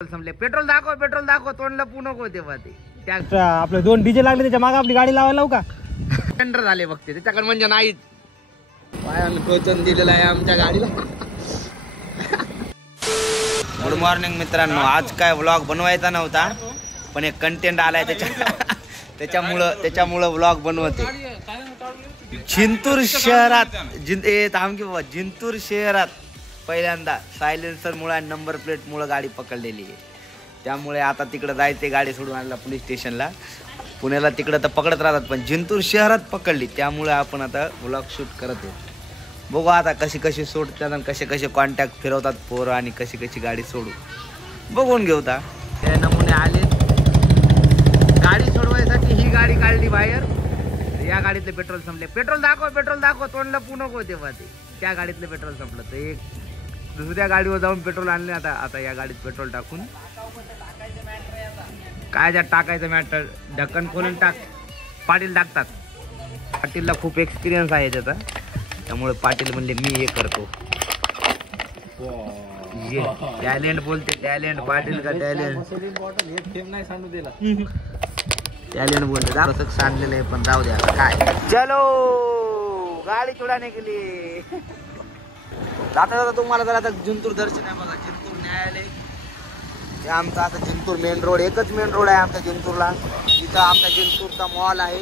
संपले. पेट्रोल दाखव तोंडला पू नको तेव्हा ते आपले 2 डीजे लागले त्याच्या मागे आपली गाडी लावायला लावू का? टेंडर झाले बघते त्याच्याकडे म्हणजे नाहीच. पायानं टोचन दिलेलं आहे आमच्या गाडीला. गुड मॉर्निंग मित्रांनो. आज काय व्लॉग बनवायचा नव्हता पण एक कंटेंट आलाय त्याच्यामुळं व्लॉग बनवते. जिंतूर शहरात पहिल्यांदा सायलेन्सर मुळे आणि नंबर प्लेट मुळे गाडी पकडलेली आहे. त्यामुळे आता तिकडे जायचे गाडी सोडून आणला पोलीस स्टेशनला. पुण्याला तिकडे तर पकडत राहतात पण जिंतूर शहरात पकडली त्यामुळे आपण आता व्लॉग शूट करत आहोत. बघू आता कशी सोडतात आणि कसे कॉन्टॅक्ट फिरवतात पोरं आणि कशी गाडी सोडू बघून घेऊ. ता ते नमुने आले गाडी सोडवायसाठी. ही गाडी काढली बाहेर. या गाडीतले पेट्रोल संपले. पेट्रोल दाखव तोंडला पू नको तेव्हा ते त्या गाडीतले पेट्रोल संपलं. तर एक दुसऱ्या गाडीवर जाऊन पेट्रोल आणले. आता या गाडीत पेट्रोल टाकून काय ज्यात टाकायचं मॅटर ढक्कन खोलून टाक. पाटील टाकतात. पाटीलला खूप एक्सपिरियन्स आहे त्याचा त्यामुळे पाटील म्हणले मी हे करतो. टॅलेंट बोलते टॅलेंट. पाटील का टॅलेंट टॅलेंट बोलते. तसंच सांडलेलं आहे पण जाऊ द्या काय. चलो गाडी चुडाने गेली. जाता तुम्हाला जर आता जिंतूर दर्शन आहे बघा. जिंतूर न्यायालय हे आमचा आता जिंतूर मेन रोड एकच मेन रोड आहे आमच्या जिंतूरला. इथं आमच्या जिंतूरचा मॉल आहे.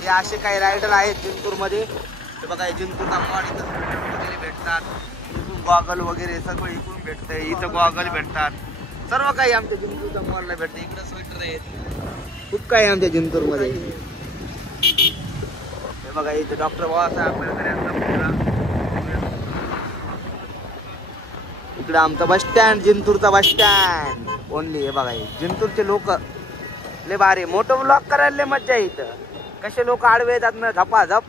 हे असे काही रायडर आहेत जिंतूरमध्ये. हे बघा जिंतूरचा मॉल. इथं वगैरे भेटतात. इथून गॉगल वगैरे सगळं इकडून भेटतंय. इथं गॉगल भेटतात. सर्व काही आमच्या जिंतूरच्या मॉलला भेटतं. इकडं स्वेटर आहेत. खूप काही आमच्या जिंतूरमध्ये. हे बघा इथं डॉक्टर बाबासाहेब आंबेडकर यांचा मुलगा. इकडं आमचा बस स्टँड जिंतूरचा बस स्टँड ओनली. हे बघा जिंतूरचे लोक लय भारी. मोठं ब्लॉक करायला लय मज्जा आहे इथं. कसे लोक आडवे येतात ना झपाझप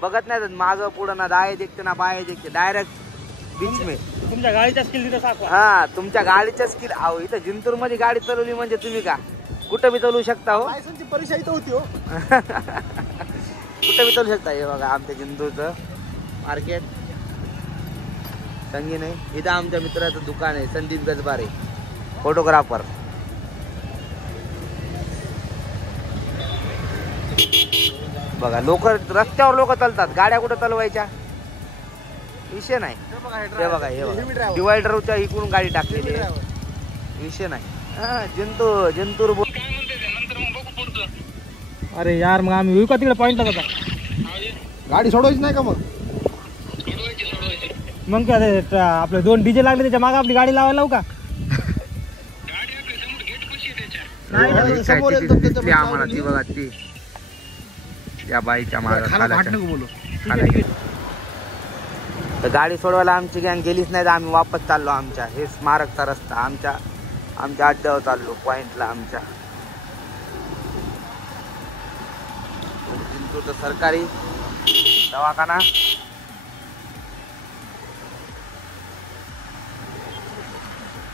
बघत नाही मागं पुढं ना दाये देखते ना बाये देखते. डायरेक्ट बीच में. तुमच्या गाडीच्या स्किल तिथं साखवा. हा तुमच्या गाडीच्या स्किल. अहो इथं जिंतूर मध्ये गाडी चालवली म्हणजे तुम्ही का कुठं बी चालवू शकता. हो लायसनची परीक्षा इथं होती. हो कुठं बी चालू शकता. हे बघा आमच्या जिंतूरचं मार्केट संगीन आहे. इथं आमच्या मित्राचं दुकान आहे संदीप गजबारे फोटोग्राफर. बघा लोक रस्त्यावर लोक चालतात. गाड्या कुठं चालवायच्या विषय नाही. हे बघा हे डिवायडरच्या इकडून गाडी टाकलेली आहे. विषय नाही. जिंतूर अरे यार मग आम्ही येऊ का तिकडे पॉइंटला होता. गाडी सोडवायची नाही का मग काय आपले 2 डीजे लागले त्याच्या मागे आपली गाडी लावायला लावू का? आम्हाला ती बघा ती त्या बाईच्या मागे तर गाडी सोडवायला आमची गँग गेलीच नाही. तर आम्ही वापस चाललो. आमच्या हे स्मारकचा रस्ता आमच्या अड्ड्यावर चाललो पॉइंटला. आमच्या जिंतूरचा सरकारी दवाखाना.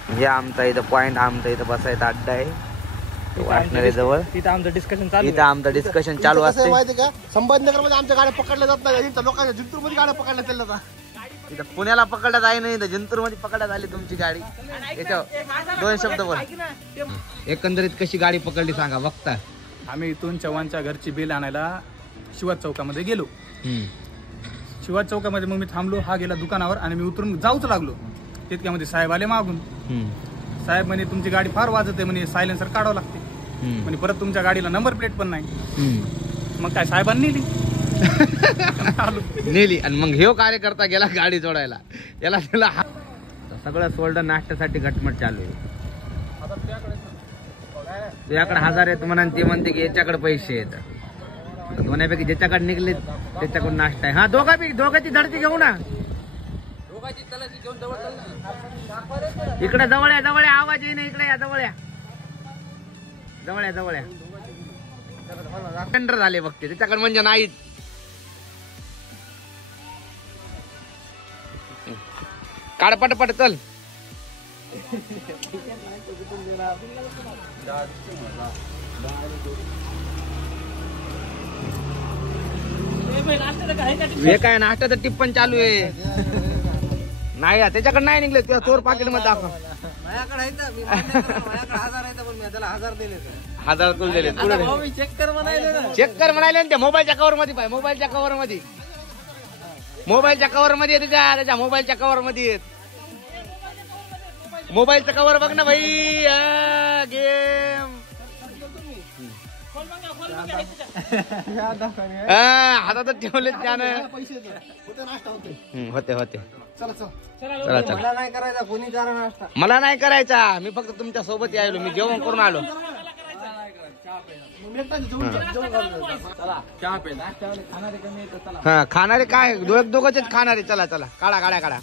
हे आमचा इथं पॉइंट. आमचा इथं बसायचा अड्डा आहे वाटणारे जवळ. तिथं आमचं डिस्कशन चालू असते. माहिती का संभाजीनगर मध्ये आमच्या गाड्या पकडल्या जात नाही. लोकांच्या जिंतूर मध्ये गाड्या पकडल्या चालल्या. इथं पुण्याला पकडण्यात आहे नाही. जिंतूर मध्ये पकडण्यात आली तुमची गाडी. याच्यावर 2 शब्द बोल. एकंदरीत कशी गाडी पकडली सांगा बघता. आम्ही इथून चव्हाणच्या घरची बेल आणायला शिवाज चौकामध्ये गेलो. शिवाज चौकामध्ये मग मी थांबलो. हा गेला दुकानावर आणि मी उतरून जाऊच लागलो. तितक्यामध्ये साहेब आले मागून. साहेब म्हणे तुमची गाडी फार वाजत आहे म्हणे सायलेन्सर काढावं लागते म्हणे. परत तुमच्या गाडीला नंबर प्लेट पण नाही. मग काय साहेबांनी नेली आणि मग हे कार्यकर्ता गेला गाडी जोडायला. याला सगळं सोल्डर नाश्त्यासाठी घटमट चालू आहे. तुझ्याकडे 1000 आहेत म्हणा. ते म्हणते की याच्याकडे पैसे आहेत. दोन्हीपैकी ज्याच्याकडे निघले त्याच्याकडून नाश्ता आहे. हा दोघांची धडती घेऊ ना. इकडे जवळ आवाज येईन. इकडे या जवळ टेंडर झाले बघते त्याच्याकडे म्हणजे नाहीच. काढ पटपट चल. हे काय नाश्त्याचं टिप्पण चालू आहे. नाही त्याच्याकडे नाही निघले त्या चोर पाकिट मध्ये दाखव. माझ्याकडे आहे तर मी मान्य करतो, माझ्याकडे 1000 आहे तर पण मी त्याला 1000 दिले. 1000 तुला दिले. मी चेक कर म्हणाले ना. चेक कर म्हणाले ना, त्या मोबाईलच्या कव्हर मध्ये पाय, मोबाईलच्या कव्हर मध्ये, मोबाईलच्या कव्हर मध्ये त्याच्या मोबाईलच्या कव्हर मध्ये मोबाईलचं कव्हर बघ ना भाई. गेम हातात ठेवले त्यानं. होते होते. चला चला. मला नाही करायचा कोणी करा नाश्ता. मला नाही करायचा, मी फक्त तुमच्या सोबत यायलो, मी जेवण करून आलो. हा खाणारे काय दोघच खाणारे. चला चला काढा गाड्या काढा.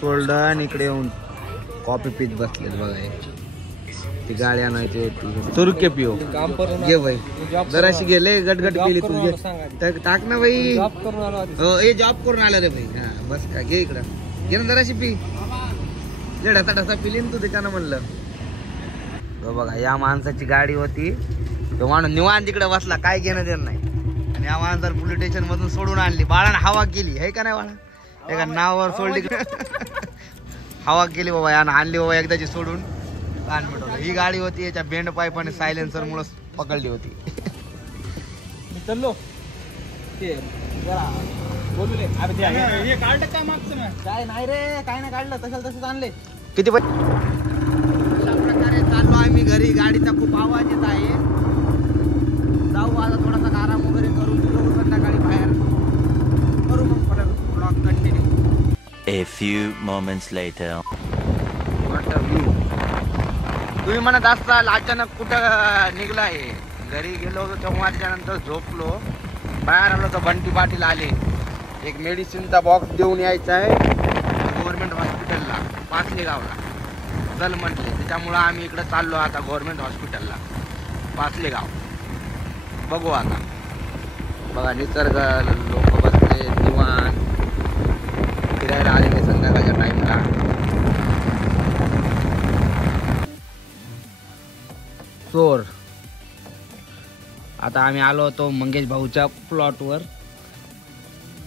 सोल्डन इकडे येऊन कॉफी पीत बसलेत बघा. ती गाडी आणायची तुरके पिओ घे भाई. जराशी गेले गटगट केली तू घे. टाक ना भाई. हे जॉब करून आला रे भाई. हा बस का घे इकडं. घे ना जराशी पी. ढसा ढसा पिली ना तू त्याच्यानं म्हणलं. बघा या माणसाची गाडी होती, तो माणूस निवांत तिकडे बसला, काय घेणं देणं नाही. आणि या माणसाला पोलीस स्टेशन मधून सोडून आणली. बाळानं हवा केली हे का नाही बाळा. एका नावावर सोडली हवा केली बाबा. यानं आणली बाबा एकदाची सोडून. ही गाडी होती याच्या बेंड पाईप आणि सायलेन्सर मुळे पकडली होती. मी चाललो ते जरा बोलू रे. हे काढलं काय मागचं ना. काय नाही रे, काय नाही काढलं, तशाला तसंच आणले. किती अशा प्रकारे चाललो आम्ही घरी. गाडीचा खूप आवाज येत आहे. जाऊ आता थोडासा आराम वगैरे करून जाऊ संध्याकाळी बाहेर करू मग परत blog continue. A few moments later. तुम्ही म्हणत असताल अचानक कुठं निघलाय. घरी गेलो होतो तेव्हा त्यानंतर झोपलो. बाहेर आलो तर बंटी पाटील आले. एक मेडिसिनचा बॉक्स देऊन यायचा आहे गव्हर्नमेंट हॉस्पिटलला पाचलेगावला. चल म्हटले, त्याच्यामुळं आम्ही इकडं चाललो आता गव्हर्नमेंट हॉस्पिटलला पाचलेगाव. बघू आता. बघा निसर्ग, लोक बसले दिवाण फिरायला आलेले संध्याकाळच्या टाइमला. चोर. आता आम्ही आलो होतो मंगेश भाऊच्या प्लॉटवर.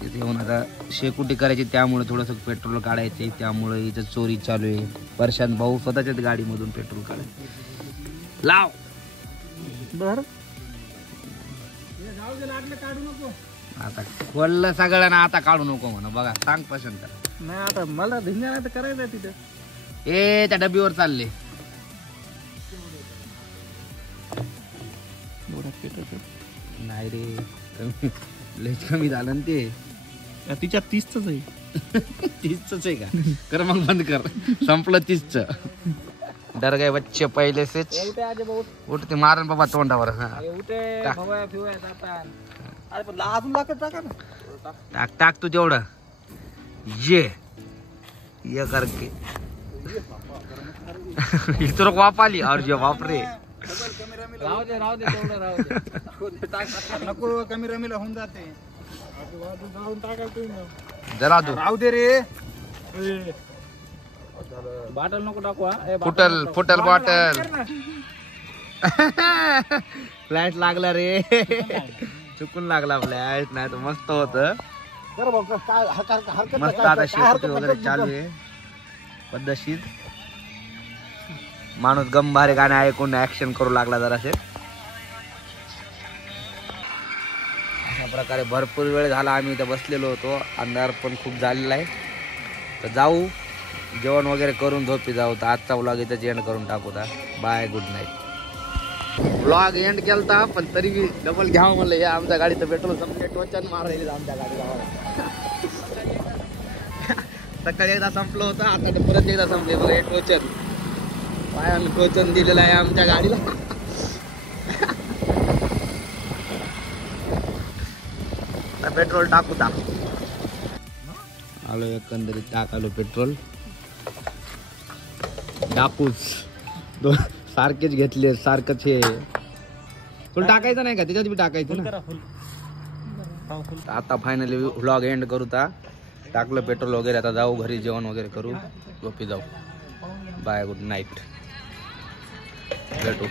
तिथे येऊन आता शेकुटी करायची, त्यामुळे थोडंसं पेट्रोल काढायचे, त्यामुळे इथं चोरी चालू आहे. प्रशांत भाऊ स्वतःच्याच गाडीमधून पेट्रोल काढायचे. लाव बर. आता खोललं सगळ्यांना, आता काढू नको म्हणा. बघा सांग प्रशांत. नाही आता मला धिंगाणा तर करायचं तिथे. ए त्या डब्बीवर चालले. नाही रे लयच कमी झालं ना ते. तिच्या 30च आहे. 30च आहे का. कर मग बंद कर. संपलं 30च. डर गए बच्चे पहिले से. उठते मारन बाबा तोंडावर. टाक टाक तू तेवढं ये करके. इतर वाप आली और जे बापरे. राहू दे तेवढं राहू दे. नको कमी रमीला होऊन जाते. जरा तू राहू दे रे. बॉटल नको टाकू. फुटल फुटल बॉटल. फ्लॅश लागला रे. चुकून लागला फ्लॅश. नाही तर मस्त होत. मस्त आता शेकोटी वगैरे चालू आहे पद्धतशीर. माणूस गंभारे गाणे ऐकून ऍक्शन करू लागला जरासे. अशा प्रकारे भरपूर वेळ झाला आम्ही इथं बसलेलो होतो. अंधार पण खूप झालेला आहे. तर जाऊ जेवण वगैरे करून झोपी जाऊ. तर आजचा व्लॉग इथंच एंड करून टाकू. Bye good night. Vlog end केलता पण तरी डबल घ्यावं म्हणलं. या आमच्या गाडीचं पेट्रोल संपले. टोचन मारायला आमच्या गाडीला. सकाळी एकदा संपलं होतं, आता परत एकदा संपले. बघा हे टोचन पायानं टोचन दिलेलं आहे आमच्या गाडीला. पेट्रोल टाकू आलो एकंदरीत टाकालो पेट्रोल. डापूस सारखेच घेतले सारखंच. हे तुला टाकायचं नाही का त्याच्यात बी टाकायचं ना. आता फायनली व्लॉग एंड करू. टाकलं पेट्रोल वगैरे. आता जाऊ घरी जेवण वगैरे करू. झोपी जाऊ. Bye good night. भेटू.